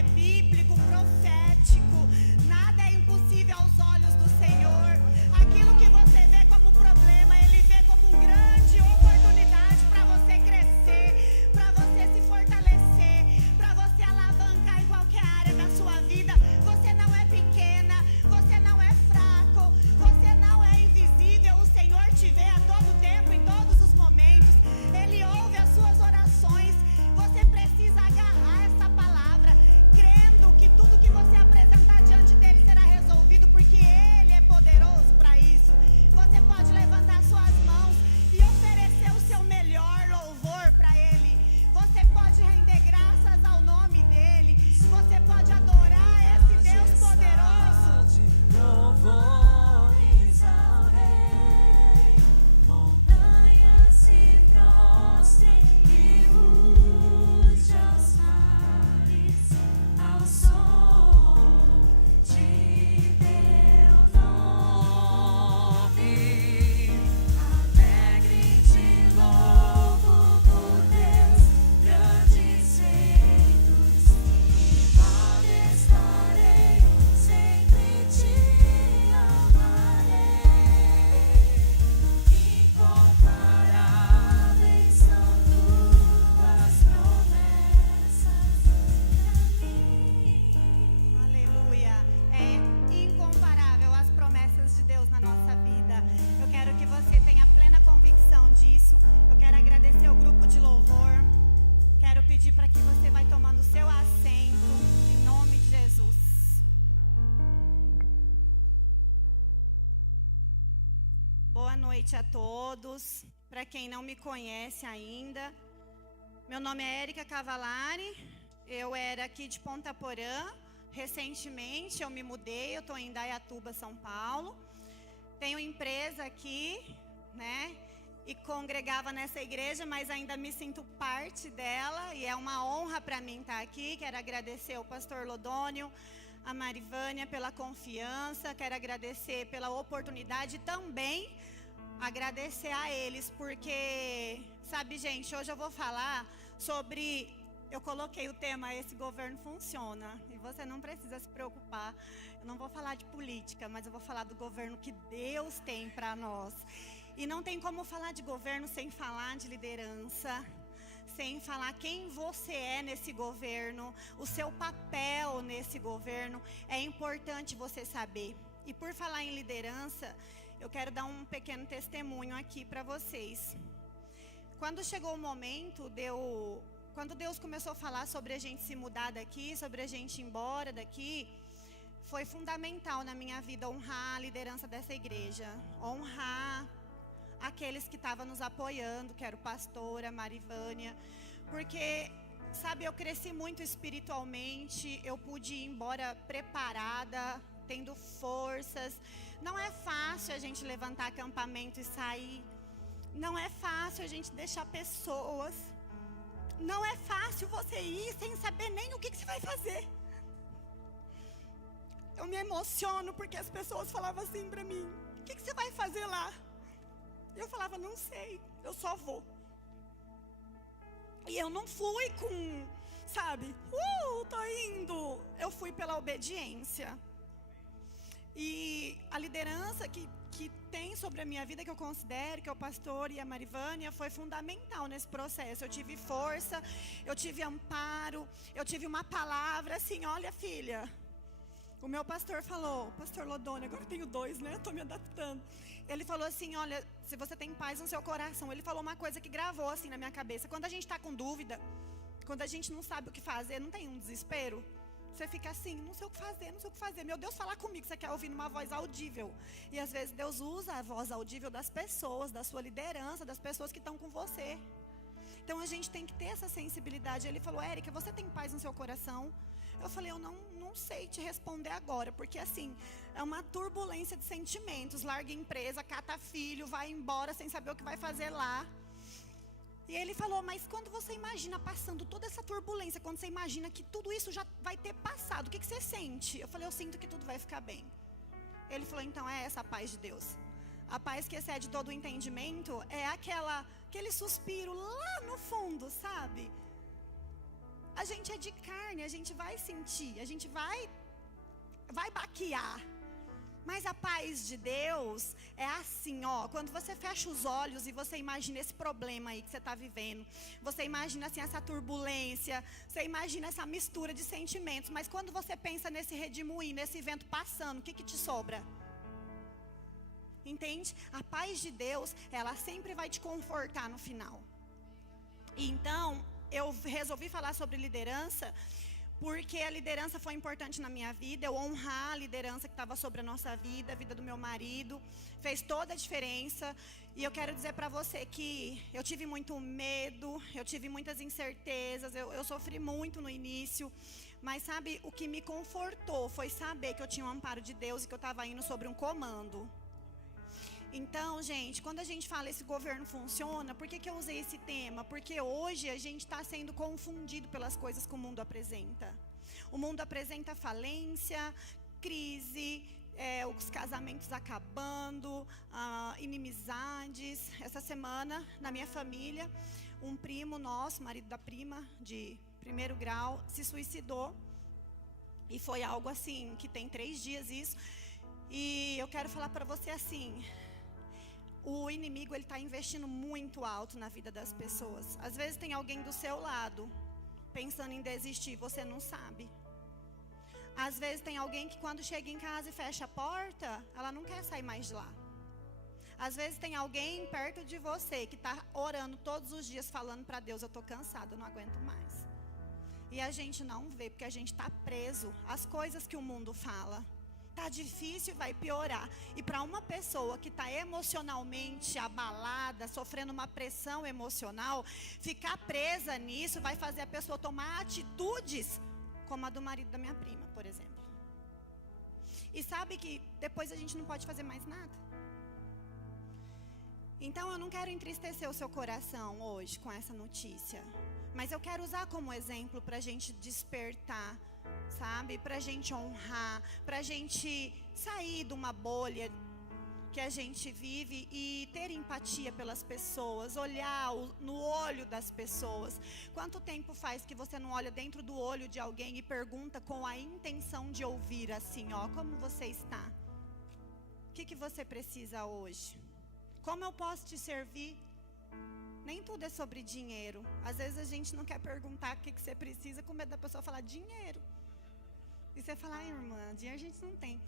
é bíblico, profético. Nada é impossível aos olhos do Senhor. Aquilo que você vê como problema, Ele vê como grande oportunidade para você crescer, para você se fortalecer, para você alavancar em qualquer área da sua vida. Você não é pequena, você não é fraco, você não é invisível. O Senhor te vê a todo tempo, em todos os momentos. Ele ouve as suas orações. Você precisa agarrar essa palavra, crendo que tudo que você apresentar diante dele será resolvido, porque Ele é poderoso para isso. Você pode levantar suas mãos e oferecer o seu melhor louvor para Ele. Você pode render graças ao nome dEle. Você pode adorar esse Deus poderoso. Louvores ao Rei, montanhas se prostrem e ruge aos mares, ao som de teu nome. Alegre te louvo por Deus, grandes feitos, e mal estarei, sempre te amarei. Incomparáveis são tuas promessas pra mim. Aleluia. É incomparável as promessas de Deus na nossa vida. Eu quero que você tenha plena convicção disso. Eu quero agradecer ao grupo de louvor. Quero pedir para que você vai tomando seu assento, em nome de Jesus. Boa noite a todos. Para quem não me conhece ainda, meu nome é Érica Cavalari. Eu era aqui de Ponta Porã. Recentemente eu me mudei, eu estou em Indaiatuba, São Paulo. Tenho empresa aqui, né? E congregava nessa igreja, mas ainda me sinto parte dela. E é uma honra para mim estar aqui. Quero agradecer ao pastor Lodônio, a Marivânia pela confiança. Quero agradecer pela oportunidade e também agradecer a eles, porque, sabe, gente, hoje eu vou falar sobre... Eu coloquei o tema Esse Governo Funciona, e você não precisa se preocupar. Eu não vou falar de política, mas eu vou falar do governo que Deus tem para nós. E não tem como falar de governo sem falar de liderança, sem falar quem você é nesse governo, o seu papel nesse governo. É importante você saber. E por falar em liderança, eu quero dar um pequeno testemunho aqui para vocês. Quando chegou o momento quando Deus começou a falar sobre a gente se mudar daqui, sobre a gente ir embora daqui, foi fundamental na minha vida honrar a liderança dessa igreja, honrar aqueles que estavam nos apoiando, que era o pastor, a Marivânia, porque, sabe, eu cresci muito espiritualmente, eu pude ir embora preparada, tendo forças. Não é fácil a gente levantar acampamento e sair, não é fácil a gente deixar pessoas. Não é fácil você ir sem saber nem o que você vai fazer. Eu me emociono porque as pessoas falavam assim pra mim: o que você vai fazer lá? Eu falava: não sei, eu só vou. E eu não fui com, sabe, tô indo. Eu fui pela obediência. E a liderança que tem sobre a minha vida, que eu considero, que é o pastor e a Marivânia, foi fundamental nesse processo. Eu tive força, eu tive amparo, eu tive uma palavra assim: olha, filha, o meu pastor falou, o pastor Lodônio, agora eu tenho dois, né? Eu tô me adaptando. Ele falou assim: olha, se você tem paz no seu coração. Ele falou uma coisa que gravou assim na minha cabeça. Quando a gente tá com dúvida, quando a gente não sabe o que fazer, não tem um desespero? Você fica assim: não sei o que fazer, não sei o que fazer. Meu Deus, falar comigo, você quer ouvir uma voz audível. E às vezes Deus usa a voz audível das pessoas, da sua liderança, das pessoas que estão com você. Então a gente tem que ter essa sensibilidade. Ele falou: Érica, você tem paz no seu coração? Eu falei: eu não sei te responder agora, porque assim, é uma turbulência de sentimentos. Larga a empresa, cata filho, vai embora sem saber o que vai fazer lá. E ele falou: mas quando você imagina passando toda essa turbulência, quando você imagina que tudo isso já vai ter passado, o que você sente? Eu falei: eu sinto que tudo vai ficar bem. Ele falou: então é essa a paz de Deus. A paz que excede todo o entendimento é aquele suspiro lá no fundo, sabe? A gente é de carne, a gente vai sentir, a gente vai baquear. Mas a paz de Deus é assim, ó, quando você fecha os olhos e você imagina esse problema aí que você está vivendo, você imagina assim essa turbulência, você imagina essa mistura de sentimentos, mas quando você pensa nesse redemoinho, nesse vento passando, o que te sobra? Entende? A paz de Deus, ela sempre vai te confortar no final. Então, eu resolvi falar sobre liderança, porque a liderança foi importante na minha vida. Eu honrar a liderança que estava sobre a nossa vida, a vida do meu marido, fez toda a diferença. E eu quero dizer para você que eu tive muito medo, eu tive muitas incertezas, eu sofri muito no início. Mas sabe, o que me confortou foi saber que eu tinha um amparo de Deus e que eu estava indo sobre um comando. Então, gente, quando a gente fala esse governo funciona, por que eu usei esse tema? Porque hoje a gente está sendo confundido pelas coisas que o mundo apresenta. O mundo apresenta falência, crise, os casamentos acabando, inimizades. Essa semana, na minha família, um primo nosso, marido da prima, de 1º grau, se suicidou. E foi algo assim, que tem 3 dias isso. E eu quero falar para você assim... O inimigo, ele está investindo muito alto na vida das pessoas. Às vezes tem alguém do seu lado pensando em desistir, você não sabe. Às vezes tem alguém que quando chega em casa e fecha a porta, ela não quer sair mais de lá. Às vezes tem alguém perto de você que está orando todos os dias falando para Deus, eu estou cansado, eu não aguento mais. E a gente não vê, porque a gente está preso às coisas que o mundo fala. Tá difícil, vai piorar. E para uma pessoa que está emocionalmente abalada, sofrendo uma pressão emocional, ficar presa nisso vai fazer a pessoa tomar atitudes como a do marido da minha prima, por exemplo. E sabe que depois a gente não pode fazer mais nada. Então eu não quero entristecer o seu coração hoje com essa notícia, mas eu quero usar como exemplo para a gente despertar, sabe, pra gente honrar, pra gente sair de uma bolha que a gente vive e ter empatia pelas pessoas, olhar no olho das pessoas. Quanto tempo faz que você não olha dentro do olho de alguém e pergunta com a intenção de ouvir assim, ó, como você está? O que você precisa hoje? Como eu posso te servir? Nem tudo é sobre dinheiro. Às vezes a gente não quer perguntar o que você precisa com medo da pessoa falar dinheiro. E você fala, irmã, dinheiro a gente não tem.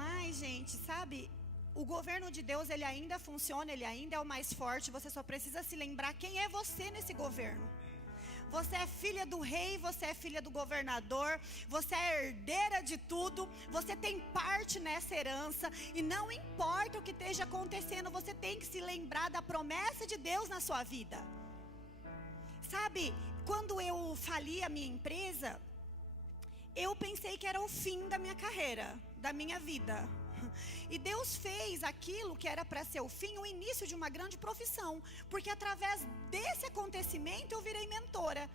Mas, gente, sabe, o governo de Deus, ele ainda funciona, ele ainda é o mais forte. Você só precisa se lembrar quem é você nesse governo. Você é filha do rei, você é filha do governador, você é herdeira de tudo, você tem parte nessa herança. E não importa o que esteja acontecendo, você tem que se lembrar da promessa de Deus na sua vida. Sabe, quando eu fali a minha empresa, eu pensei que era o fim da minha carreira, da minha vida. E Deus fez aquilo que era para ser o fim, o início de uma grande profissão. Porque através desse acontecimento eu virei mentora.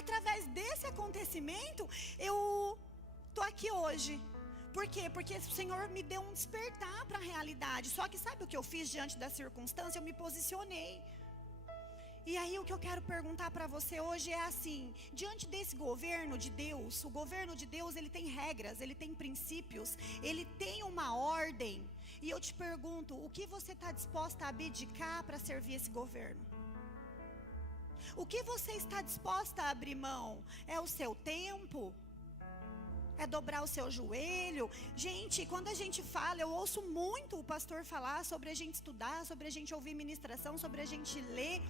Através desse acontecimento eu estou aqui hoje. Por quê? Porque o Senhor me deu um despertar para a realidade. Só que sabe o que eu fiz diante da circunstância? Eu me posicionei. E aí o que eu quero perguntar para você hoje é assim, diante desse governo de Deus, o governo de Deus, ele tem regras, ele tem princípios, ele tem uma ordem. E eu te pergunto, o que você está disposta a abdicar para servir esse governo? O que você está disposta a abrir mão? É o seu tempo? É dobrar o seu joelho? Gente, quando a gente fala, eu ouço muito o pastor falar sobre a gente estudar, sobre a gente ouvir ministração, sobre a gente ler.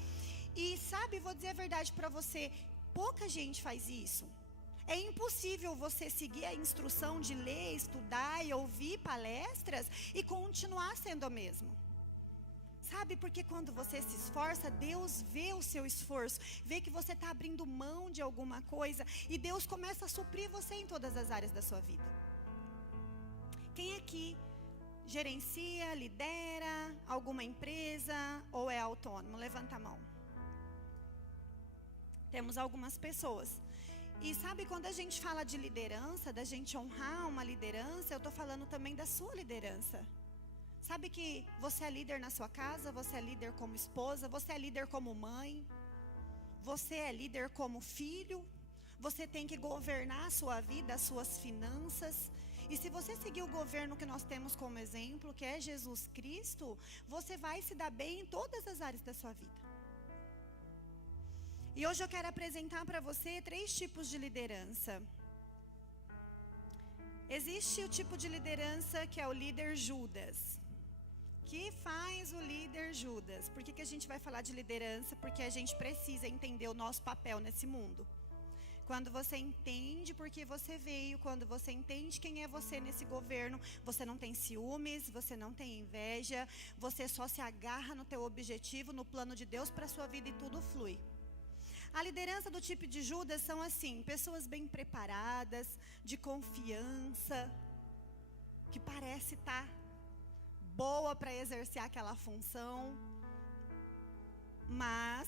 E sabe, vou dizer a verdade para você, pouca gente faz isso. É impossível você seguir a instrução de ler, estudar e ouvir palestras e continuar sendo a mesma. Sabe, porque quando você se esforça, Deus vê o seu esforço, vê que você está abrindo mão de alguma coisa e Deus começa a suprir você em todas as áreas da sua vida. Quem aqui gerencia, lidera alguma empresa ou é autônomo? Levanta a mão. Temos algumas pessoas. E sabe, quando a gente fala de liderança, da gente honrar uma liderança, eu estou falando também da sua liderança. Sabe que você é líder na sua casa, você é líder como esposa, você é líder como mãe, você é líder como filho, você tem que governar a sua vida, as suas finanças. E se você seguir o governo que nós temos como exemplo, que é Jesus Cristo, você vai se dar bem em todas as áreas da sua vida. E hoje eu quero apresentar para você 3 tipos de liderança. Existe o tipo de liderança que é o líder Judas. Que faz o líder Judas? Por que a gente vai falar de liderança? Porque a gente precisa entender o nosso papel nesse mundo. Quando você entende por que você veio, quando você entende quem é você nesse governo, você não tem ciúmes, você não tem inveja, você só se agarra no teu objetivo, no plano de Deus para a sua vida e tudo flui. A liderança do tipo de Judas são assim, pessoas bem preparadas, de confiança, que parece estar boa para exercer aquela função, mas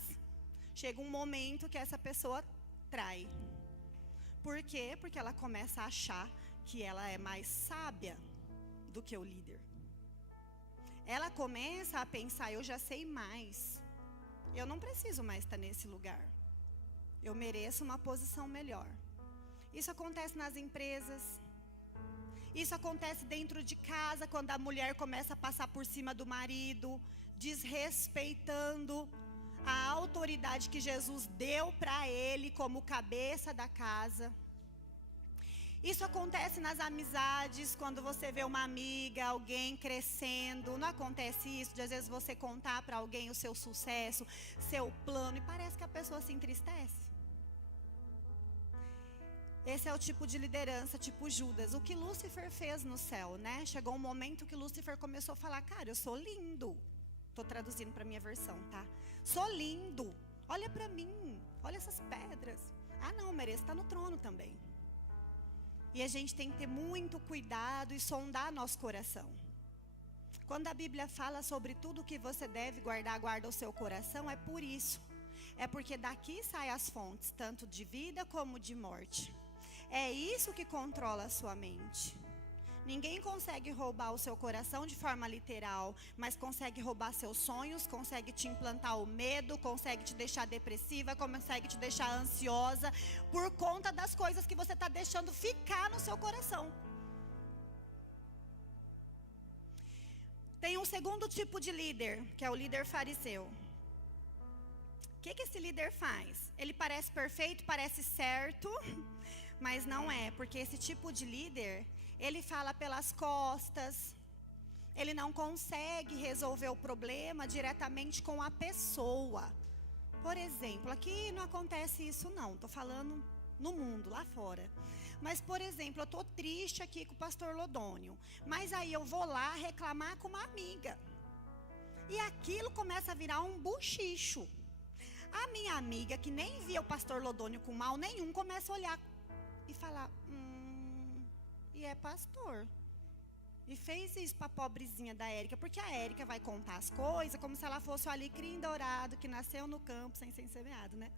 chega um momento que essa pessoa trai. Por quê? Porque ela começa a achar que ela é mais sábia do que o líder. Ela começa a pensar, eu já sei mais, eu não preciso mais estar nesse lugar, eu mereço uma posição melhor. Isso acontece nas empresas, isso acontece dentro de casa, quando a mulher começa a passar por cima do marido, desrespeitando a autoridade que Jesus deu para ele como cabeça da casa. Isso acontece nas amizades, quando você vê uma amiga, alguém crescendo. Não acontece isso de às vezes você contar para alguém o seu sucesso, seu plano, e parece que a pessoa se entristece. Esse é o tipo de liderança, tipo Judas. O que Lúcifer fez no céu, né? Chegou um momento que Lúcifer começou a falar, cara, eu sou lindo. Estou traduzindo para a minha versão, tá? Sou lindo. Olha para mim. Olha essas pedras. Ah, não, mereço estar no trono também. E a gente tem que ter muito cuidado e sondar nosso coração. Quando a Bíblia fala sobre tudo que você deve guardar, guarda o seu coração, é por isso. É porque daqui saem as fontes, tanto de vida como de morte. É isso que controla a sua mente. Ninguém consegue roubar o seu coração de forma literal, mas consegue roubar seus sonhos, consegue te implantar o medo, consegue te deixar depressiva, consegue te deixar ansiosa, por conta das coisas que você está deixando ficar no seu coração. Tem um segundo tipo de líder, que é o líder fariseu. O que esse líder faz? Ele parece perfeito, parece certo, mas não é, porque esse tipo de líder, ele fala pelas costas, ele não consegue resolver o problema diretamente com a pessoa. Por exemplo, aqui não acontece isso não, estou falando no mundo, lá fora. Mas, por exemplo, eu estou triste aqui com o pastor Lodônio, mas aí eu vou lá reclamar com uma amiga. E aquilo começa a virar um buchicho. A minha amiga, que nem via o pastor Lodônio com mal nenhum, começa a olhar e falar, e é pastor. E fez isso para a pobrezinha da Érica, porque a Érica vai contar as coisas como se ela fosse o alecrim dourado que nasceu no campo sem ser semeado, né?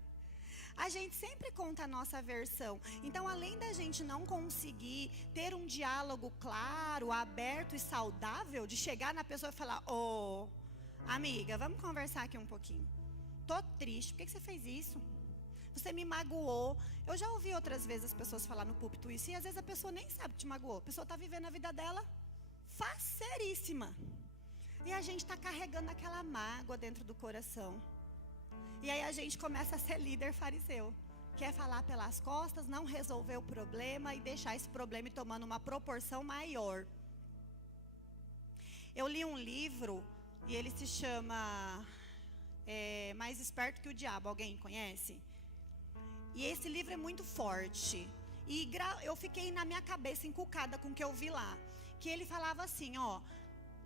A gente sempre conta a nossa versão. Então, além da gente não conseguir ter um diálogo claro, aberto e saudável, de chegar na pessoa e falar, amiga, vamos conversar aqui um pouquinho. Tô triste, por que você fez isso? Você me magoou. Eu já ouvi outras vezes as pessoas falar no púlpito isso, e às vezes a pessoa nem sabe que te magoou. A pessoa está vivendo a vida dela faceríssima. E a gente está carregando aquela mágoa dentro do coração. E aí a gente começa a ser líder fariseu. Quer falar pelas costas, não resolver o problema e deixar esse problema ir tomando uma proporção maior. Eu li um livro e ele se chama Mais Esperto que o Diabo. Alguém conhece? E esse livro é muito forte. E eu fiquei na minha cabeça encucada com o que eu vi lá. Que ele falava assim,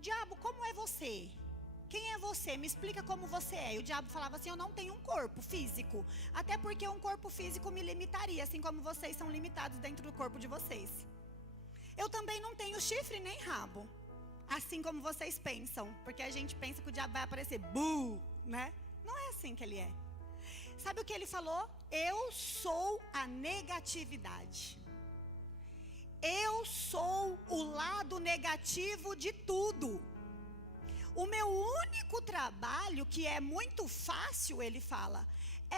diabo, como é você? Quem é você? Me explica como você é. E o diabo falava assim, eu não tenho um corpo físico. Até porque um corpo físico me limitaria, assim como vocês são limitados dentro do corpo de vocês. Eu também não tenho chifre nem rabo, assim como vocês pensam. Porque a gente pensa que o diabo vai aparecer, né? Não é assim que ele é. Sabe o que ele falou? Eu sou a negatividade. Eu sou o lado negativo de tudo. O meu único trabalho, que é muito fácil, ele fala,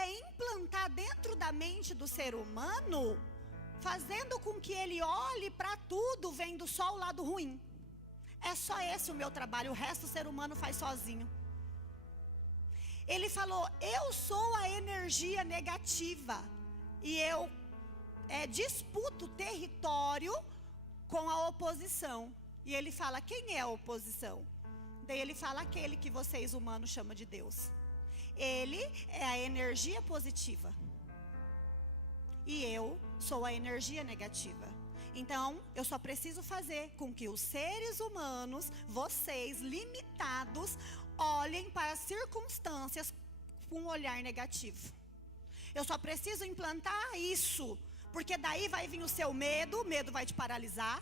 é implantar dentro da mente do ser humano, fazendo com que ele olhe para tudo vendo só o lado ruim. É só esse o meu trabalho, o resto o ser humano faz sozinho. Ele falou, eu sou a energia negativa e eu disputo território com a oposição. E ele fala, quem é a oposição? Daí ele fala, aquele que vocês humanos chamam de Deus. Ele é a energia positiva. E eu sou a energia negativa. Então, eu só preciso fazer com que os seres humanos, vocês, limitados, olhem para as circunstâncias com um olhar negativo. Eu só preciso implantar isso, porque daí vai vir o seu medo, o medo vai te paralisar.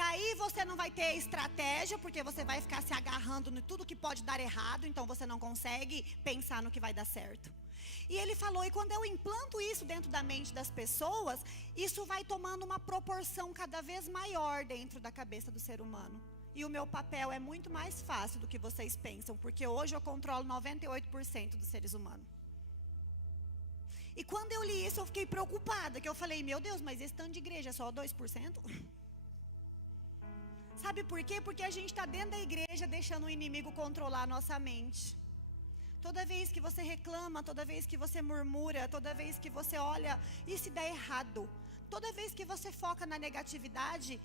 Daí você não vai ter estratégia, porque você vai ficar se agarrando em tudo que pode dar errado, então você não consegue pensar no que vai dar certo. E ele falou, e quando eu implanto isso dentro da mente das pessoas, isso vai tomando uma proporção cada vez maior dentro da cabeça do ser humano. E o meu papel é muito mais fácil do que vocês pensam, porque hoje eu controlo 98% dos seres humanos. E quando eu li isso, eu fiquei preocupada, que eu falei, meu Deus, mas esse tanto de igreja é só 2%? Sabe por quê? Porque a gente está dentro da igreja deixando o inimigo controlar a nossa mente. Toda vez que você reclama, toda vez que você murmura, toda vez que você olha e se dá errado, toda vez que você foca na negatividade,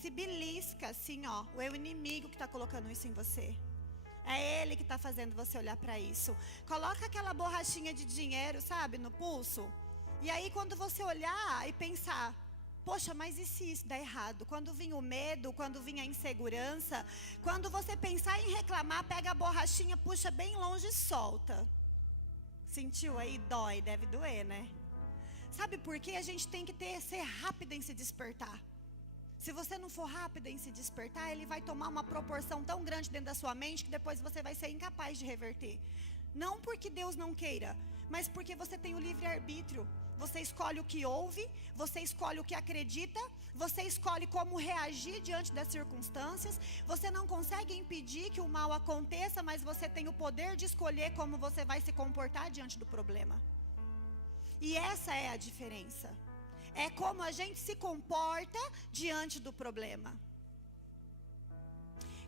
se belisca assim, ó, é o inimigo que está colocando isso em você. É ele que está fazendo você olhar para isso. Coloca aquela borrachinha de dinheiro, sabe, no pulso. E aí quando você olhar e pensar, poxa, mas e se isso dá errado? Quando vir o medo, quando vir a insegurança, quando você pensar em reclamar, pega a borrachinha, puxa bem longe e solta. Sentiu aí? Dói, deve doer, né? Sabe por quê? A gente tem que ser rápido em se despertar. Se você não for rápido em se despertar, ele vai tomar uma proporção tão grande dentro da sua mente que depois você vai ser incapaz de reverter. Não porque Deus não queira, mas porque você tem o livre-arbítrio. Você escolhe o que ouve, você escolhe o que acredita, você escolhe como reagir diante das circunstâncias. Você não consegue impedir que o mal aconteça, mas você tem o poder de escolher como você vai se comportar diante do problema. E essa é a diferença. É como a gente se comporta diante do problema.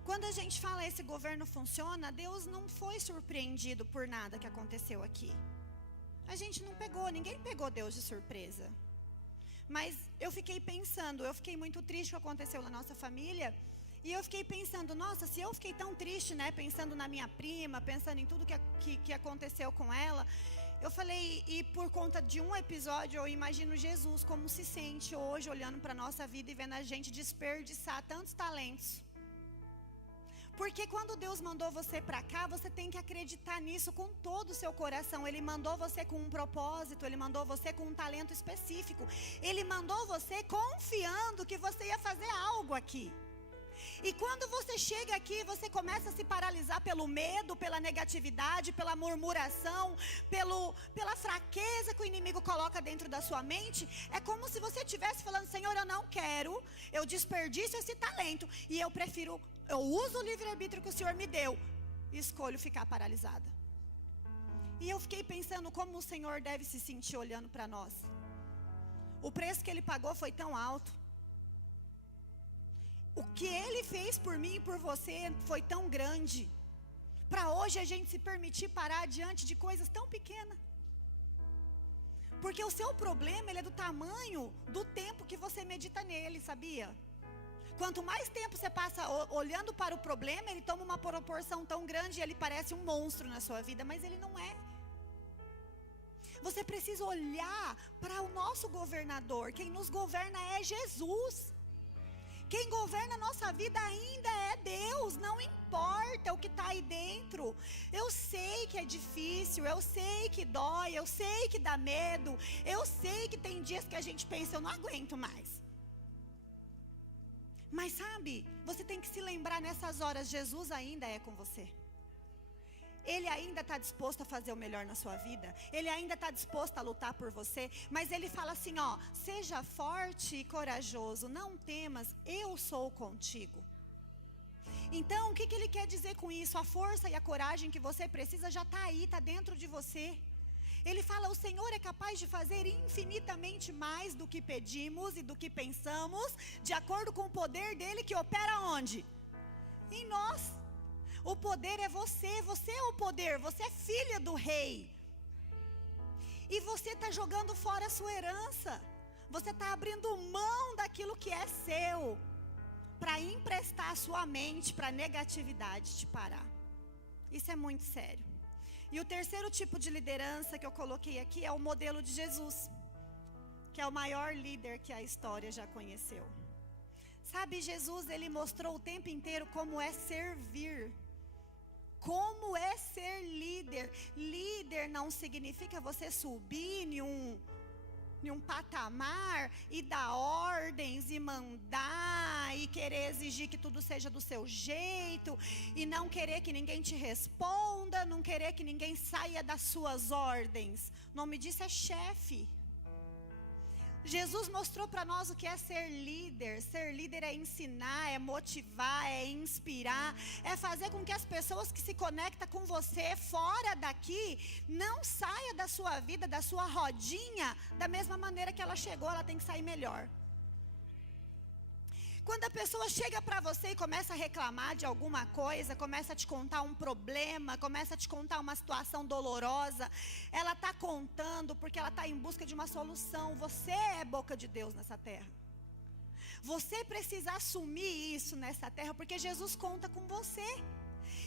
Quando a gente fala esse governo funciona, Deus não foi surpreendido por nada que aconteceu aqui. A gente não pegou, ninguém pegou Deus de surpresa. Mas eu fiquei pensando, eu fiquei muito triste com o que aconteceu na nossa família. E eu fiquei pensando, nossa, se eu fiquei tão triste, né, pensando na minha prima, pensando em tudo que aconteceu com ela. Eu falei, e por conta de um episódio, eu imagino Jesus como se sente hoje, olhando para a nossa vida e vendo a gente desperdiçar tantos talentos. Porque quando Deus mandou você para cá, você tem que acreditar nisso com todo o seu coração. Ele mandou você com um propósito, Ele mandou você com um talento específico. Ele mandou você confiando que você ia fazer algo aqui. E quando você chega aqui, você começa a se paralisar pelo medo, pela negatividade, pela murmuração, pela fraqueza que o inimigo coloca dentro da sua mente. É como se você estivesse falando, Senhor, eu não quero, eu desperdiço esse talento e eu uso o livre-arbítrio que o Senhor me deu e escolho ficar paralisada. E eu fiquei pensando como o Senhor deve se sentir olhando para nós. O preço que Ele pagou foi tão alto. O que Ele fez por mim e por você foi tão grande. Para hoje a gente se permitir parar diante de coisas tão pequenas. Porque o seu problema, ele é do tamanho do tempo que você medita nele, sabia? Quanto mais tempo você passa olhando para o problema, ele toma uma proporção tão grande e ele parece um monstro na sua vida, mas ele não é. Você precisa olhar para o nosso governador. Quem nos governa é Jesus. Quem governa a nossa vida ainda é Deus, não importa o que está aí dentro. Eu sei que é difícil, eu sei que dói, eu sei que dá medo, eu sei que tem dias que a gente pensa, eu não aguento mais. Mas sabe, você tem que se lembrar nessas horas, Jesus ainda é com você. Ele ainda está disposto a fazer o melhor na sua vida. Ele ainda está disposto a lutar por você. Mas Ele fala assim, ó, seja forte e corajoso, não temas, eu sou contigo. Então, o que ele quer dizer com isso? A força e a coragem que você precisa já está aí, está dentro de você. Ele fala, o Senhor é capaz de fazer infinitamente mais do que pedimos e do que pensamos, de acordo com o poder dele que opera onde? Em nós. O poder é você é o poder, você é filha do rei. E você está jogando fora a sua herança. Você está abrindo mão daquilo que é seu, para emprestar a sua mente para a negatividade te parar. Isso é muito sério. E o terceiro tipo de liderança que eu coloquei aqui é o modelo de Jesus, que é o maior líder que a história já conheceu. Sabe, Jesus, ele mostrou o tempo inteiro como é servir. Como é ser líder. Líder não significa você subir em um patamar e dar ordens e mandar e querer exigir que tudo seja do seu jeito e não querer que ninguém te responda, não querer que ninguém saia das suas ordens. O nome disso é chefe. Jesus mostrou para nós o que é ser líder. Ser líder é ensinar, é motivar, é inspirar, é fazer com que as pessoas que se conectam com você fora daqui não saia da sua vida, da sua rodinha, da mesma maneira que ela chegou, ela tem que sair melhor. Quando a pessoa chega para você e começa a reclamar de alguma coisa, começa a te contar um problema, começa a te contar uma situação dolorosa, ela está contando porque ela está em busca de uma solução. Você é boca de Deus nessa terra. Você precisa assumir isso nessa terra, porque Jesus conta com você.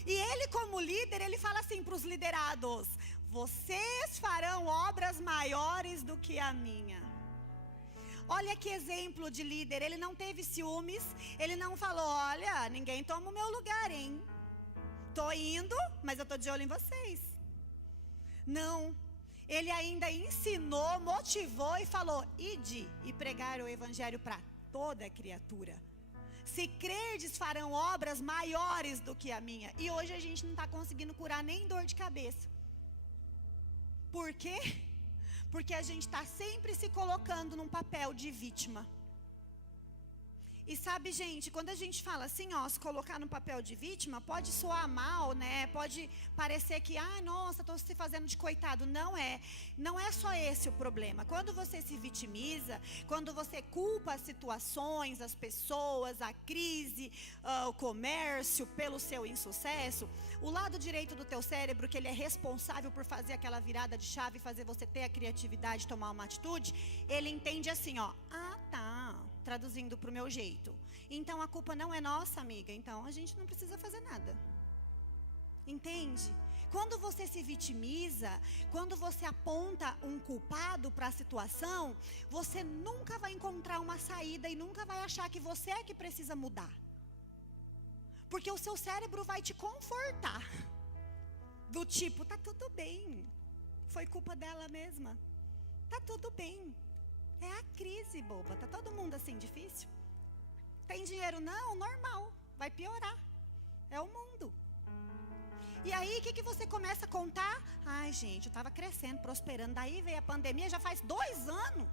E ele, como líder, ele fala assim para os liderados: vocês farão obras maiores do que a minha. Olha que exemplo de líder. Ele não teve ciúmes. Ele não falou, olha, ninguém toma o meu lugar, hein? Tô indo, mas eu tô de olho em vocês. Não. Ele ainda ensinou, motivou e falou, ide e pregar o evangelho para toda criatura. Se crerdes, farão obras maiores do que a minha. E hoje a gente não está conseguindo curar nem dor de cabeça. Por quê? Porque a gente está sempre se colocando num papel de vítima. E sabe, gente, quando a gente fala assim, ó, se colocar no papel de vítima, pode soar mal, né? Pode parecer que, nossa, estou se fazendo de coitado. Não é só esse o problema. Quando você se vitimiza, quando você culpa as situações, as pessoas, a crise, o comércio pelo seu insucesso, o lado direito do teu cérebro, que ele é responsável por fazer aquela virada de chave, fazer você ter a criatividade, tomar uma atitude, ele entende assim, ó, traduzindo para o meu jeito. Então a culpa não é nossa, amiga. Então a gente não precisa fazer nada. Entende? Quando você se vitimiza, quando você aponta um culpado para a situação, você nunca vai encontrar uma saída e nunca vai achar que você é que precisa mudar. Porque o seu cérebro vai te confortar. Do tipo, tá tudo bem. Foi culpa dela mesma. Tá tudo bem. É a crise, boba. Tá todo mundo assim difícil? Tem dinheiro? Não, normal. Vai piorar. É o mundo. E aí, o que você começa a contar? Ai, gente, eu estava crescendo, prosperando. Daí veio a pandemia, já faz 2 anos.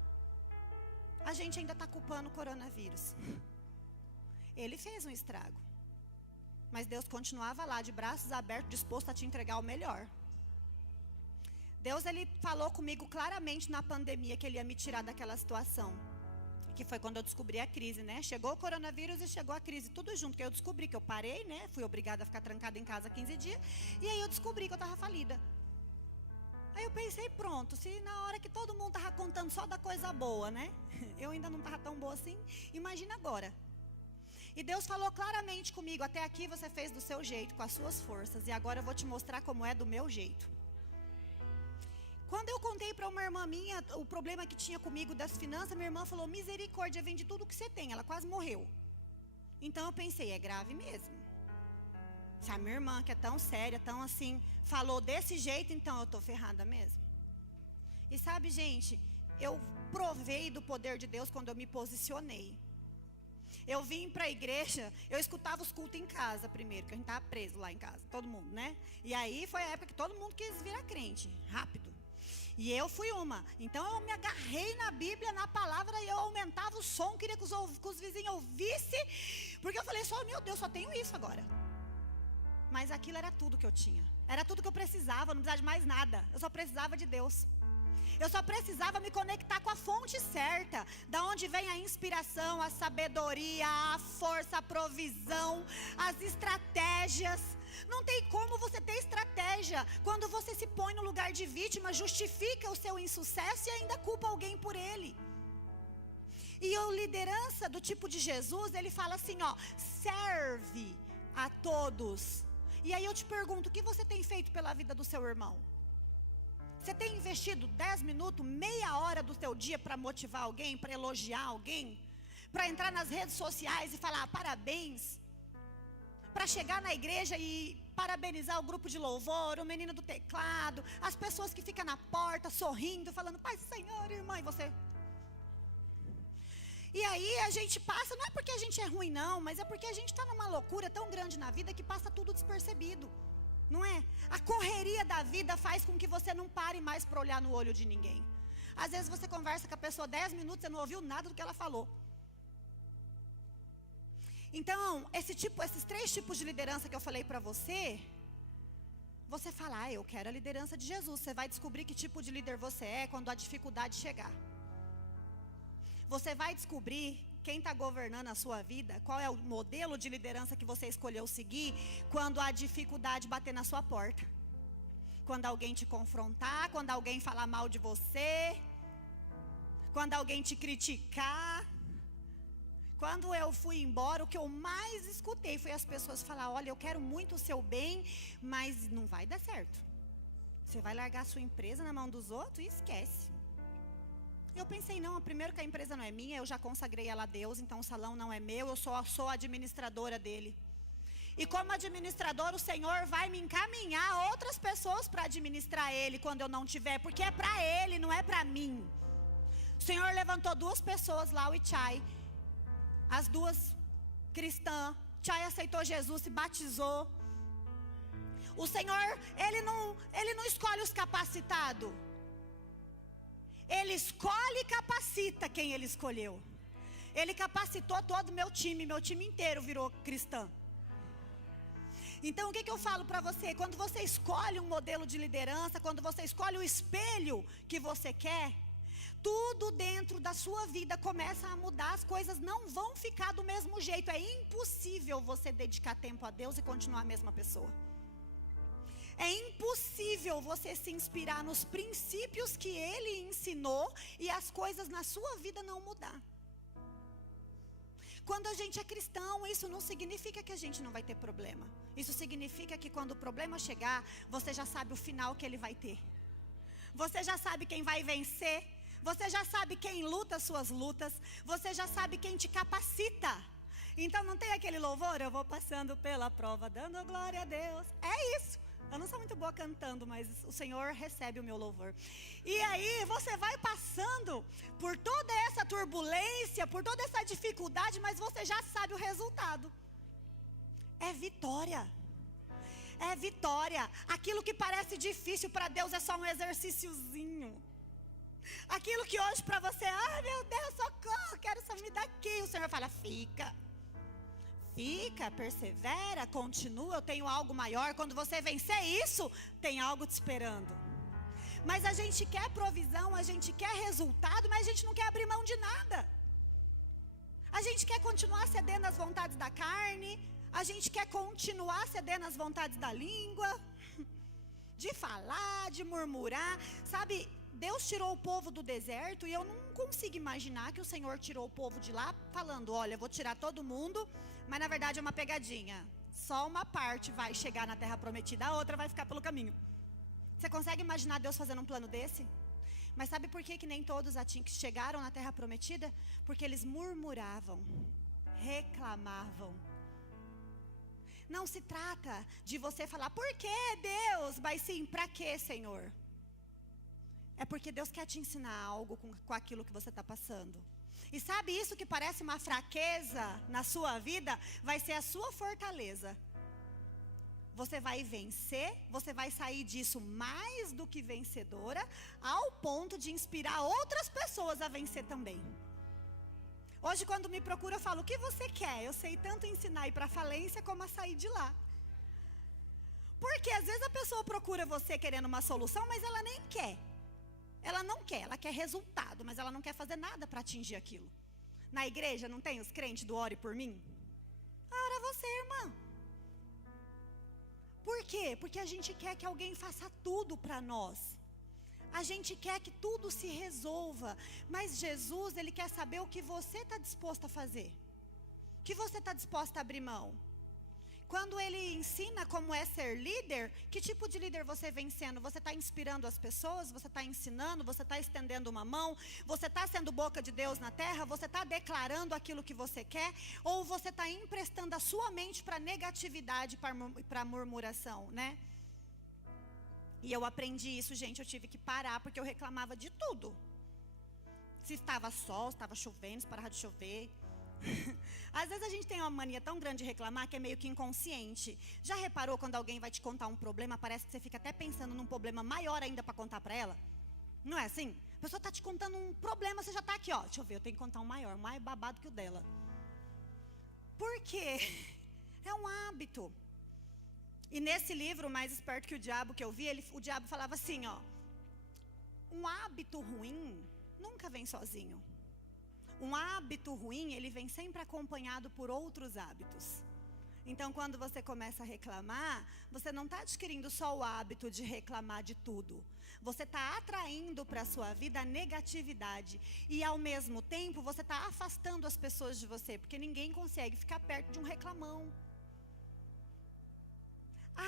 A gente ainda está culpando o coronavírus. Ele fez um estrago. Mas Deus continuava lá, de braços abertos, disposto a te entregar o melhor. Deus, ele falou comigo claramente na pandemia que ele ia me tirar daquela situação. Que foi quando eu descobri a crise, né? Chegou o coronavírus e chegou a crise, tudo junto. Que eu descobri que eu parei, né? Fui obrigada a ficar trancada em casa 15 dias. E aí eu descobri que eu estava falida. Aí eu pensei, pronto, se na hora que todo mundo estava contando só da coisa boa, né? Eu ainda não estava tão boa assim. Imagina agora. E Deus falou claramente comigo, até aqui você fez do seu jeito, com as suas forças. E agora eu vou te mostrar como é do meu jeito. Quando eu contei para uma irmã minha o problema que tinha comigo das finanças, minha irmã falou, misericórdia, vende tudo que você tem. Ela quase morreu. Então eu pensei, é grave mesmo. Se a minha irmã, que é tão séria, tão assim, falou desse jeito, então eu estou ferrada mesmo. E sabe, gente, eu provei do poder de Deus quando eu me posicionei. Eu vim para a igreja, eu escutava os cultos em casa primeiro, que a gente estava preso lá em casa, todo mundo, né? E aí foi a época que todo mundo quis virar crente, rápido. E eu fui uma. Então eu me agarrei na Bíblia, na palavra, e eu aumentava o som, queria que os vizinhos ouvissem, porque eu falei, meu Deus, só tenho isso agora. Mas aquilo era tudo que eu tinha. Era tudo que eu precisava, eu não precisava de mais nada. Eu só precisava de Deus. Eu só precisava me conectar com a fonte certa, da onde vem a inspiração, a sabedoria, a força, a provisão, as estratégias. Não tem como você ter estratégia quando você se põe no lugar de vítima, justifica o seu insucesso e ainda culpa alguém por ele. E a liderança do tipo de Jesus, ele fala assim, ó, serve a todos. E aí eu te pergunto, o que você tem feito pela vida do seu irmão? Você tem investido 10 minutos, meia hora do seu dia para motivar alguém, para elogiar alguém? Para entrar nas redes sociais e falar parabéns? Para chegar na igreja e parabenizar o grupo de louvor, o menino do teclado, as pessoas que ficam na porta sorrindo, falando, Pai do Senhor, irmã, e você? E aí a gente passa, não é porque a gente é ruim não, mas é porque a gente está numa loucura tão grande na vida que passa tudo despercebido. Não é? A correria da vida faz com que você não pare mais para olhar no olho de ninguém. Às vezes você conversa com a pessoa 10 minutos, você não ouviu nada do que ela falou. Então, esses 3 tipos de liderança que eu falei para você, você fala, eu quero a liderança de Jesus. Você vai descobrir que tipo de líder você é quando a dificuldade chegar. Você vai descobrir quem está governando a sua vida, qual é o modelo de liderança que você escolheu seguir quando a dificuldade bater na sua porta. Quando alguém te confrontar, quando alguém falar mal de você, quando alguém te criticar. Quando eu fui embora, o que eu mais escutei foi as pessoas falar, olha, eu quero muito o seu bem, mas não vai dar certo. Você vai largar a sua empresa na mão dos outros e esquece. Eu pensei, não, primeiro que a empresa não é minha, eu já consagrei ela a Deus, então o salão não é meu, eu só sou administradora dele. E como administradora, o Senhor vai me encaminhar outras pessoas para administrar ele quando eu não tiver, porque é para ele, não é para mim. O Senhor levantou 2 pessoas lá, o Ichai, as 2 cristãs. Ichai aceitou Jesus, se batizou. O Senhor, ele não escolhe os capacitados. Ele escolhe e capacita quem ele escolheu. Ele capacitou todo o meu time inteiro virou cristão. Então o que eu falo para você? Quando você escolhe um modelo de liderança, quando você escolhe o espelho que você quer, tudo dentro da sua vida começa a mudar, as coisas não vão ficar do mesmo jeito. É impossível você dedicar tempo a Deus e continuar a mesma pessoa. É impossível você se inspirar nos princípios que Ele ensinou e as coisas na sua vida não mudar. Quando a gente é cristão, isso não significa que a gente não vai ter problema. Isso significa que quando o problema chegar, você já sabe o final que ele vai ter. Você já sabe quem vai vencer. Você já sabe quem luta as suas lutas. Você já sabe quem te capacita. Então não tem aquele louvor, eu vou passando pela prova, dando glória a Deus. É isso. Eu não sou muito boa cantando, mas o Senhor recebe o meu louvor. E aí você vai passando por toda essa turbulência, por toda essa dificuldade, mas você já sabe o resultado. É vitória. É vitória. Aquilo que parece difícil para Deus é só um exercíciozinho. Aquilo que hoje para você, ai meu Deus, socorro, quero sair daqui. O Senhor fala, fica, persevera, continua, eu tenho algo maior. Quando você vencer isso, tem algo te esperando. Mas a gente quer provisão, a gente quer resultado, mas a gente não quer abrir mão de nada. A gente quer continuar cedendo às vontades da carne, a gente quer continuar cedendo às vontades da língua, de falar, de murmurar, sabe? Deus tirou o povo do deserto e eu não consigo imaginar que o Senhor tirou o povo de lá falando, olha, vou tirar todo mundo, mas na verdade é uma pegadinha. Só uma parte vai chegar na terra prometida, a outra vai ficar pelo caminho. Você consegue imaginar Deus fazendo um plano desse? Mas sabe por que nem todos chegaram na terra prometida? Porque eles murmuravam, reclamavam. Não se trata de você falar, por que Deus? Mas sim, para que, Senhor? É porque Deus quer te ensinar algo com aquilo que você está passando. E sabe, isso que parece uma fraqueza na sua vida, vai ser a sua fortaleza. Você vai vencer, você vai sair disso mais do que vencedora, ao ponto de inspirar outras pessoas a vencer também. Hoje quando me procura eu falo, o que você quer? Eu sei tanto ensinar a ir para a falência como a sair de lá. Porque às vezes a pessoa procura você querendo uma solução, mas ela nem quer. Ela não quer, ela quer resultado, mas ela não quer fazer nada para atingir aquilo. Na igreja não tem os crentes do ore por mim? Ora você, irmã. Por quê? Porque a gente quer que alguém faça tudo para nós. A gente quer que tudo se resolva. Mas Jesus, Ele quer saber o que você está disposto a fazer. O que você está disposto a abrir mão. Quando Ele ensina como é ser líder, que tipo de líder você vem sendo? Você está inspirando as pessoas? Você está ensinando? Você está estendendo uma mão? Você está sendo boca de Deus na terra? Você está declarando aquilo que você quer? Ou você está emprestando a sua mente para negatividade, para murmuração, né? E eu aprendi isso, gente, eu tive que parar, porque eu reclamava de tudo. Se estava sol, se estava chovendo, se parava de chover. Às vezes a gente tem uma mania tão grande de reclamar que é meio que inconsciente. Já reparou quando alguém vai te contar um problema, parece que você fica até pensando num problema maior ainda para contar para ela? Não é assim? A pessoa está te contando um problema, você já está aqui, ó. Deixa eu ver, eu tenho que contar um maior, mais babado que o dela. Por quê? É um hábito. E nesse livro, Mais Esperto que o Diabo, que eu vi, o diabo falava assim, ó. Um hábito ruim nunca vem sozinho. Um hábito ruim, ele vem sempre acompanhado por outros hábitos. Então, quando você começa a reclamar, você não está adquirindo só o hábito de reclamar de tudo. Você está atraindo para a sua vida a negatividade. E, ao mesmo tempo, você está afastando as pessoas de você, porque ninguém consegue ficar perto de um reclamão.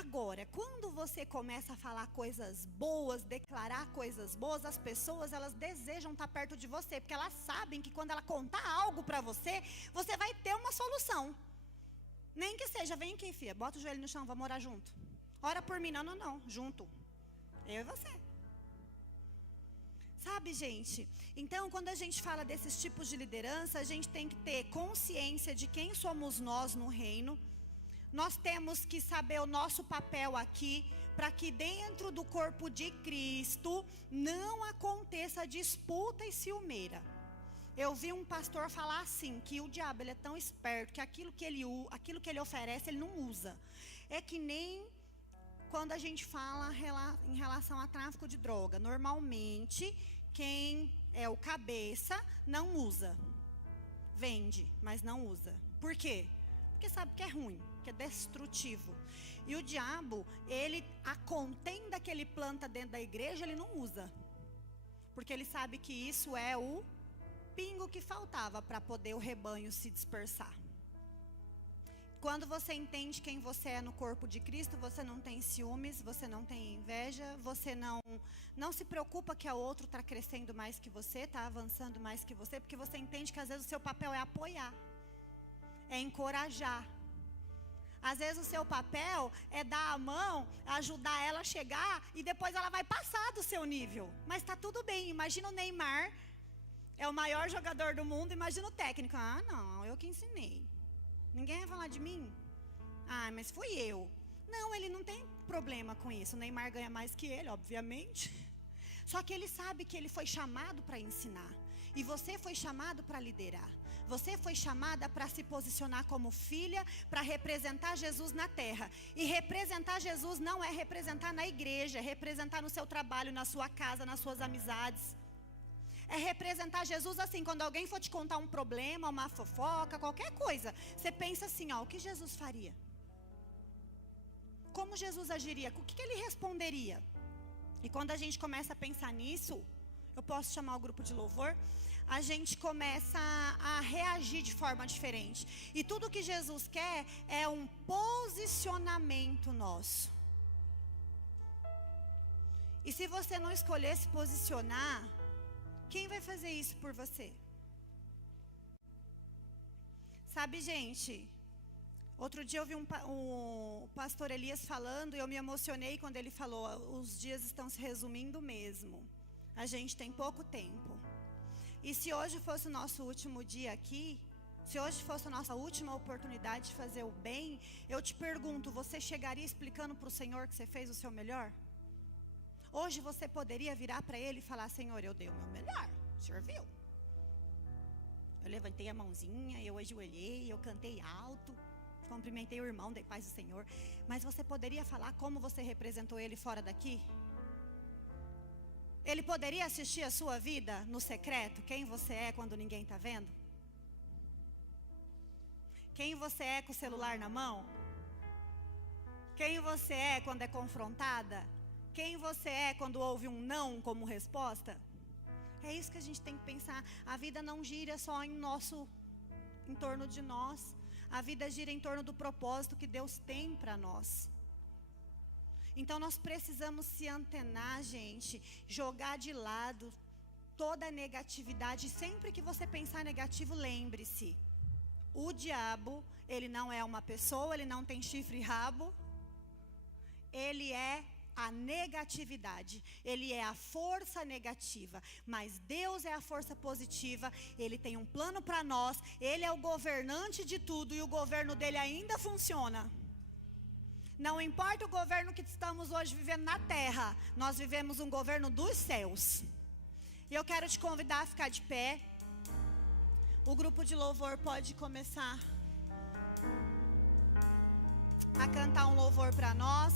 Agora, quando você começa a falar coisas boas, declarar coisas boas, as pessoas, elas desejam estar perto de você, porque elas sabem que quando ela contar algo para você, você vai ter uma solução. Nem que seja, vem aqui, filha, bota o joelho no chão, vamos orar junto. Ora por mim, não, junto. Eu e você. Sabe, gente? Então, quando a gente fala desses tipos de liderança, a gente tem que ter consciência de quem somos nós no reino. Nós temos que saber o nosso papel aqui, para que dentro do corpo de Cristo não aconteça disputa e ciumeira. Eu vi um pastor falar assim, que o diabo ele é tão esperto, que aquilo que ele oferece, ele não usa. É que nem quando a gente fala em relação a tráfico de droga. Normalmente, quem é o cabeça não usa. Vende, mas não usa. Por quê? Porque sabe que é ruim, que é destrutivo. E o diabo, a contenda que ele planta dentro da igreja, ele não usa. Porque ele sabe que isso é o pingo que faltava para poder o rebanho se dispersar. Quando você entende quem você é no corpo de Cristo, você não tem ciúmes, você não tem inveja, você não se preocupa que o outro está crescendo mais que você, está avançando mais que você, porque você entende que às vezes o seu papel é apoiar. É encorajar. Às vezes o seu papel é dar a mão, ajudar ela a chegar e depois ela vai passar do seu nível. Mas está tudo bem. Imagina o Neymar, é o maior jogador do mundo, imagina o técnico. Ah, não, eu que ensinei. Ninguém vai falar de mim? Ah, mas fui eu. Não, ele não tem problema com isso. O Neymar ganha mais que ele, obviamente. Só que ele sabe que ele foi chamado para ensinar. E você foi chamado para liderar. Você foi chamada para se posicionar como filha, para representar Jesus na terra. E representar Jesus não é representar na igreja, é representar no seu trabalho, na sua casa, nas suas amizades. É representar Jesus assim, quando alguém for te contar um problema, uma fofoca, qualquer coisa. Você pensa assim, ó, o que Jesus faria? Como Jesus agiria? O que ele responderia? E quando a gente começa a pensar nisso, eu posso chamar o grupo de louvor, a gente começa a reagir de forma diferente. E tudo que Jesus quer é um posicionamento nosso. E se você não escolher se posicionar, quem vai fazer isso por você? Sabe, gente, outro dia eu vi o pastor Elias falando e eu me emocionei quando ele falou, os dias estão se resumindo mesmo. A gente tem pouco tempo. E se hoje fosse o nosso último dia aqui, se hoje fosse a nossa última oportunidade de fazer o bem, eu te pergunto, você chegaria explicando para o Senhor que você fez o seu melhor? Hoje você poderia virar para Ele e falar, Senhor, eu dei o meu melhor, o Senhor viu? Eu levantei a mãozinha, eu ajoelhei, eu cantei alto. cumprimentei o irmão, dei paz do Senhor. Mas você poderia falar como você representou ele fora daqui? Ele poderia assistir a sua vida no secreto? Quem você é quando ninguém está vendo? Quem você é com o celular na mão? Quem você é quando é confrontada? Quem você é quando ouve um não como resposta? É isso que a gente tem que pensar. A vida não gira só em torno de nós. A vida gira em torno do propósito que Deus tem para nós. Então nós precisamos se antenar, gente, jogar de lado toda a negatividade. Sempre que você pensar negativo, lembre-se, o diabo, ele não é uma pessoa, ele não tem chifre e rabo, ele é a negatividade, ele é a força negativa, mas Deus é a força positiva. Ele tem um plano para nós, ele é o governante de tudo e o governo dele ainda funciona. Não importa o governo que estamos hoje vivendo na terra, nós vivemos um governo dos céus. E eu quero te convidar a ficar de pé. O grupo de louvor pode começar a cantar um louvor para nós.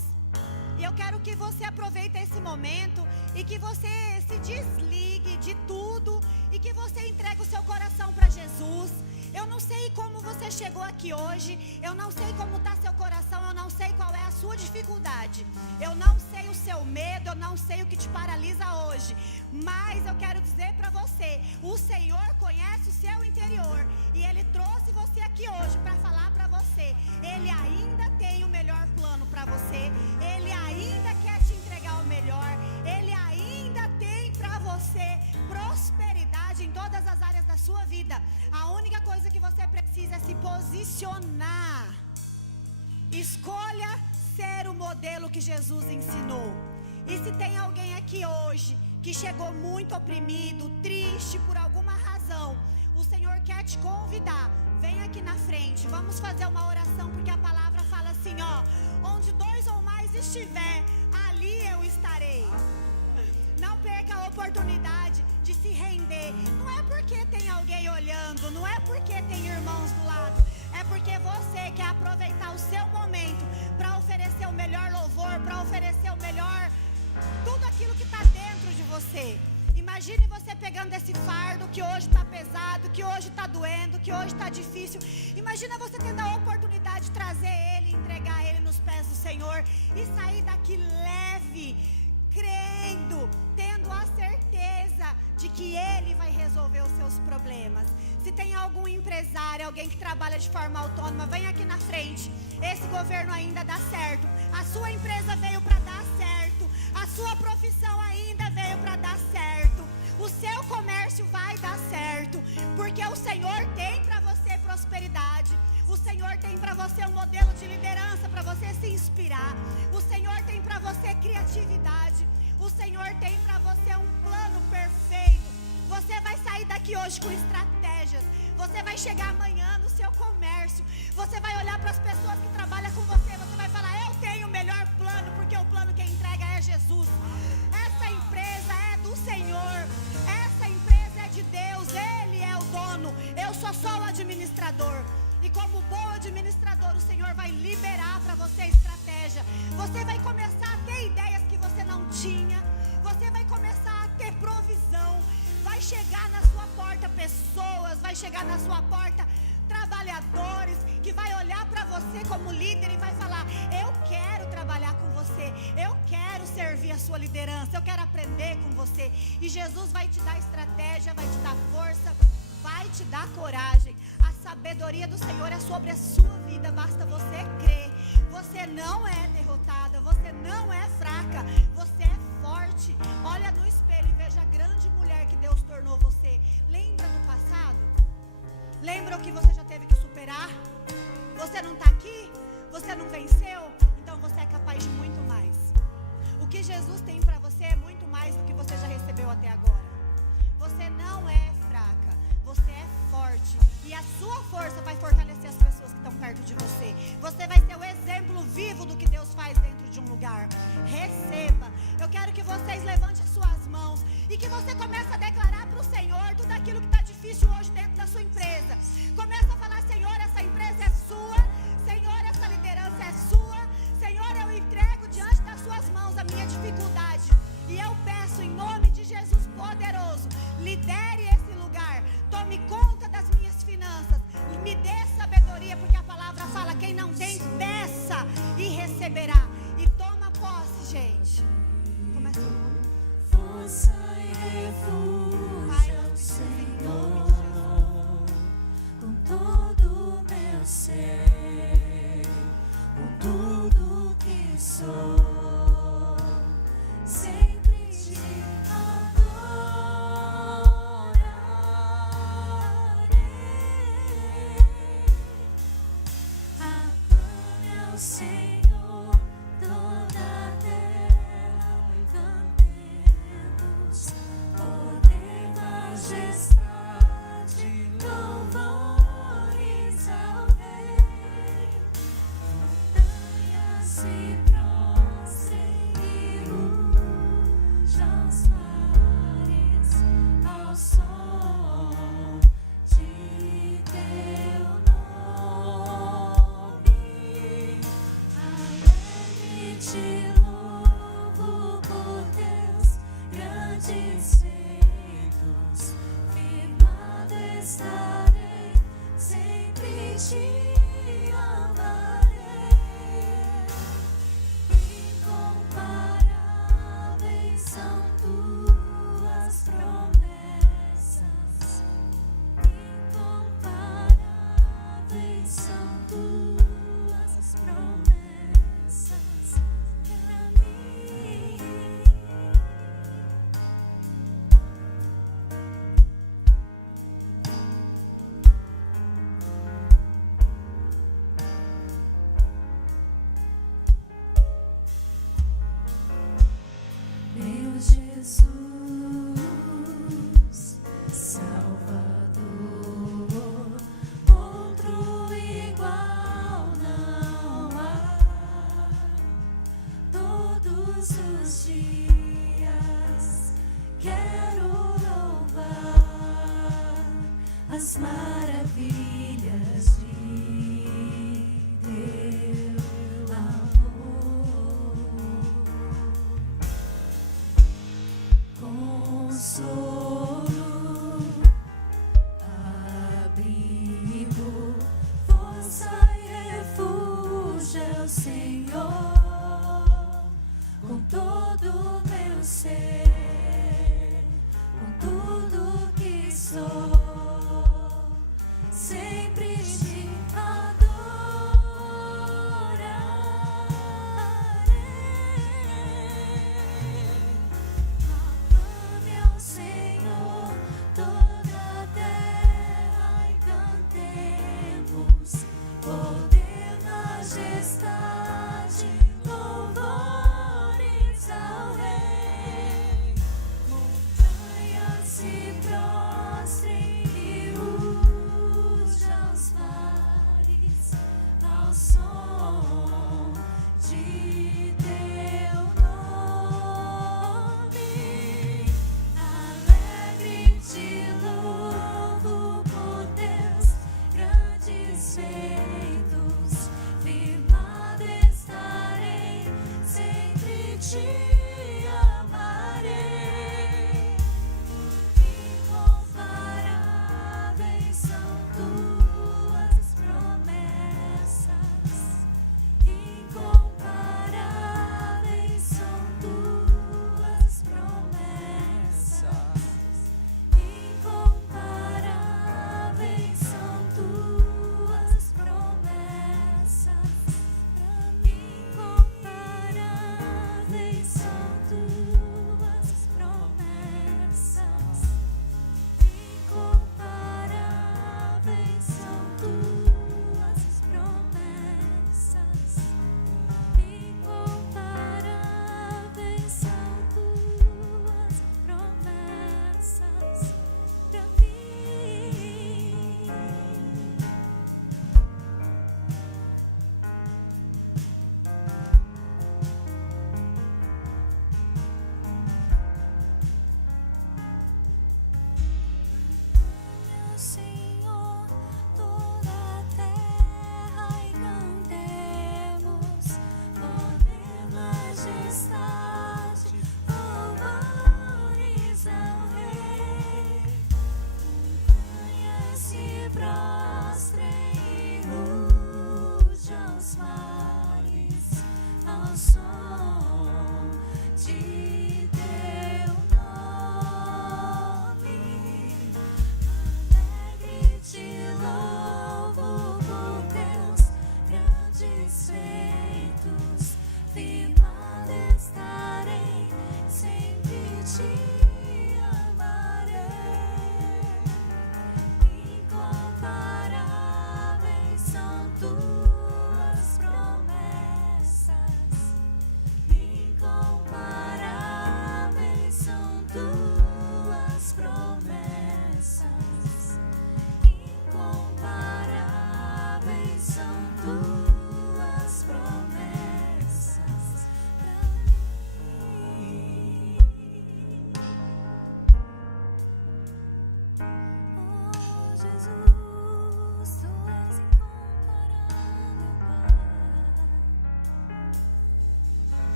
E eu quero que você aproveite esse momento e que você se desligue de tudo e que você entregue o seu coração para Jesus. Eu não sei como você chegou aqui hoje, eu não sei como está seu coração, eu não sei qual é a sua dificuldade, eu não sei o seu medo, eu não sei o que te paralisa hoje, mas eu quero dizer para você, o Senhor conhece o seu interior e Ele trouxe você aqui hoje para falar para você. Ele ainda tem o melhor plano para você, Ele ainda quer te entregar o melhor, Ele ainda tem para você prosperidade em todas as áreas da sua vida. A única coisa que você precisa é se posicionar. Escolha ser o modelo que Jesus ensinou. E se tem alguém aqui hoje que chegou muito oprimido, triste por alguma razão, o Senhor quer te convidar. Vem aqui na frente, vamos fazer uma oração, porque a palavra fala assim, ó: onde 2 ou mais estiver, ali eu estarei. Não perca a oportunidade de se render. Não é porque tem alguém olhando, não é porque tem irmãos do lado, é porque você quer aproveitar o seu momento para oferecer o melhor louvor, para oferecer o melhor, tudo aquilo que está dentro de você. Imagine você pegando esse fardo que hoje está pesado, que hoje está doendo, que hoje está difícil. Imagina você tendo a oportunidade de trazer ele, entregar ele nos pés do Senhor e sair daqui leve, crendo, tendo a certeza de que Ele vai resolver os seus problemas. Se tem algum empresário, alguém que trabalha de forma autônoma, vem aqui na frente. Esse governo ainda dá certo. A sua empresa veio para dar certo. A sua profissão ainda veio para dar certo. O seu comércio vai dar certo, porque o Senhor tem para você prosperidade. O Senhor tem para você um modelo de liderança para você se inspirar. O Senhor tem para você criatividade. O Senhor tem para você um plano perfeito. Você vai sair daqui hoje com estratégias. Você vai chegar amanhã no seu comércio. Você vai olhar para as pessoas que trabalham com você. Você vai falar: eu tenho o melhor plano, porque o plano que entrega é Jesus. Essa empresa é do Senhor. Essa empresa é de Deus. Ele é o dono. Eu sou só o administrador. E como bom administrador, o Senhor vai liberar para você estratégia. Você vai começar a ter ideias que você não tinha. Você vai começar a ter provisão. Vai chegar na sua porta pessoas, vai chegar na sua porta trabalhadores que vai olhar para você como líder e vai falar: eu quero trabalhar com você, eu quero servir a sua liderança, eu quero aprender com você. E Jesus vai te dar estratégia, vai te dar força, vai te dar coragem. A sabedoria do Senhor é sobre a sua vida, basta você crer. Você não é derrotada, você não é fraca, você é forte. Olha no espelho e veja a grande mulher que Deus tornou você. Lembra do passado? Lembra o que você já teve que superar? Você não está aqui? Você não venceu? Então você é capaz de muito mais. O que Jesus tem para você é muito mais do que você já recebeu até agora. Você não é fraca, você é forte. E a sua força vai fortalecer as pessoas que estão perto de você. Você vai ser o exemplo vivo do que Deus faz dentro de um lugar. Receba. Eu quero que vocês levantem as suas mãos e que você comece a declarar para o Senhor tudo aquilo que está difícil hoje dentro da sua empresa. Começa a falar: Senhor, essa empresa é sua. Senhor, agora eu entrego diante das suas mãos a minha dificuldade. E eu peço em nome de Jesus poderoso, lidere esse lugar, tome conta das minhas finanças, me dê sabedoria, porque a palavra fala: quem não tem, peça e receberá. E toma posse, gente. Como é seu nome? Força e refúgio ao Senhor, com todo o meu ser, com tudo que sou, sempre te adorarei. Aclame ao Senhor toda a terra, cantemos poder, majestade, louvores ao Rei. Montanhas se prostrem e rujam os mares ao som de teu nome. Alegre te louvo por teus grandes feitos, firmado estarei, sempre te amarei. Incomparáveis são tuas promessas, incomparáveis são tuas promessas para mim. Meu Jesus, Salvador, outro igual não há. Todos os dias quero louvar as maravilhas de teu amor. Consolo, abrigo, força e refúgio é o Senhor, com todo o meu ser, com tudo que sou, sempre te adorarei. Aclame ao Senhor toda a terra e cantemos poder, majestade, louvores ao Rei. Montanhas se prostrem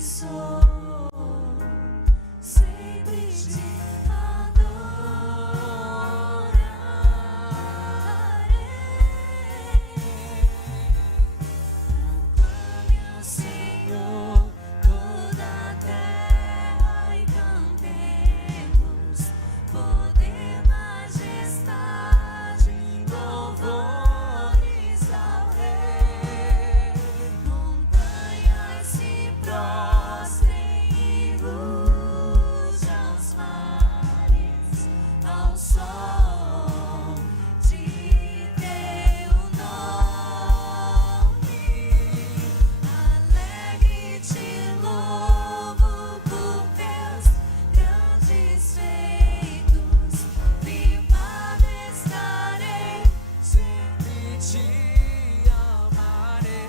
sou, sempre te aclame ao Senhor toda a terra e cantemos poder, majestade, louvores ao Rei. Montanhas se prostrem e rujam os mares ao som de teu nome. Alegre te louvo por teus grandes feitos. Firmado estarei, Sempre te amarei.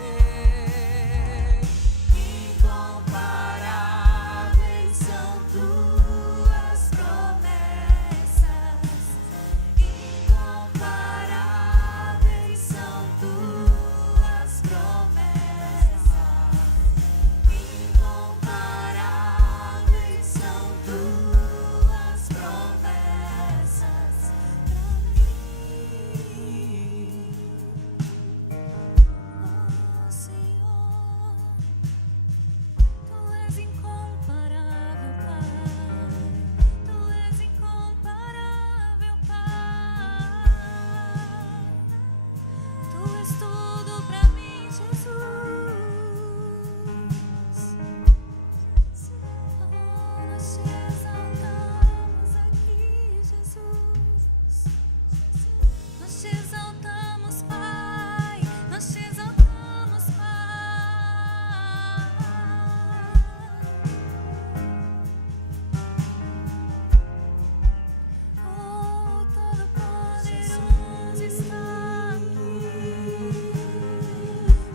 incomparáveis são tuas promessas. Incomparáveis são tuas promessas. Incomparáveis são tuas promessas pra mim. Oh, Senhor, Tu és incomparável, Pai. Tu és incomparável, Pai. Tu és tudo pra mim, Jesus. Oh, nós te exaltamos aqui, Jesus. Nós te exaltamos, Pai. Nós te exaltamos, Pai. Oh, Todo-Poderoso está aqui.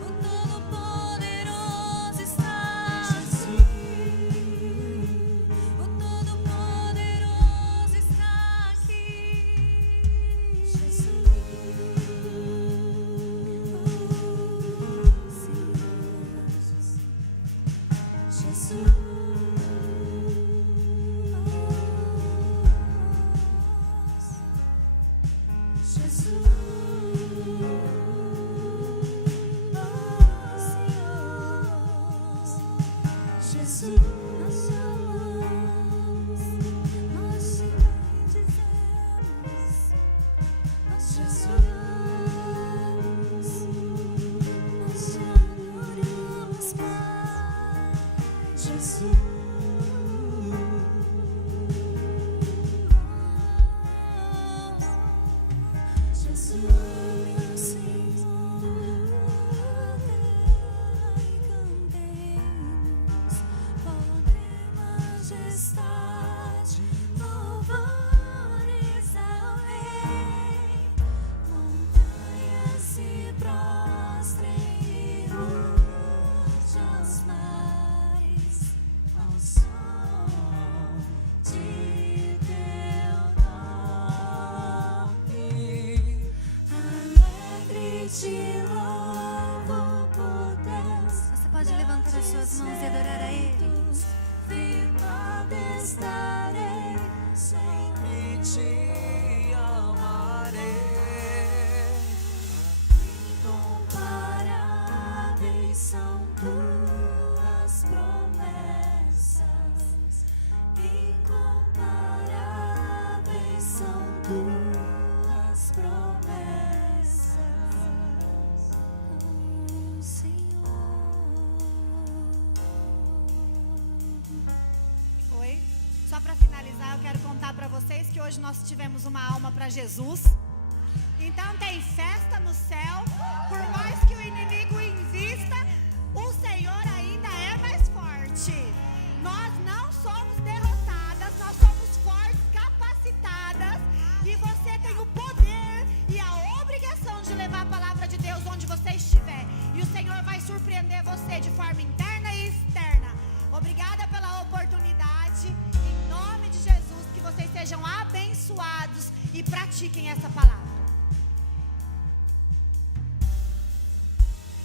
O Todo-Poderoso está aqui. O Todo-Poderoso está aqui. Jesus. Jesus, nós te amamos, nós te bendizemos, nós te adoramos, Pai. Jesus. Jesus, meu Senhor, e cantemos poder, majestade, louvores ao Rei. Montanhas se prostrem e rujam os mares ao som de teu nome. Alegre te louvo por Deus. Você pode levantar as suas mãos e adorar a Ele. Firmado estarei, Sempre te amarei. incomparáveis são tuas promessas. Incomparáveis são tuas promessas. Oh, Senhor. Oi? Só para finalizar, eu quero contar para vocês que hoje nós tivemos uma alma para Jesus. Então tem festa no céu. Por mais que o inimigo invista, o Senhor ainda é mais forte. Nós não somos derrotadas, nós somos fortes, capacitadas. E você tem o poder e a obrigação de levar a palavra de Deus onde você estiver. E o Senhor vai surpreender você de forma interna e externa. Obrigada pela oportunidade. Em nome de Jesus, que vocês sejam abençoados e pratiquem essa palavra.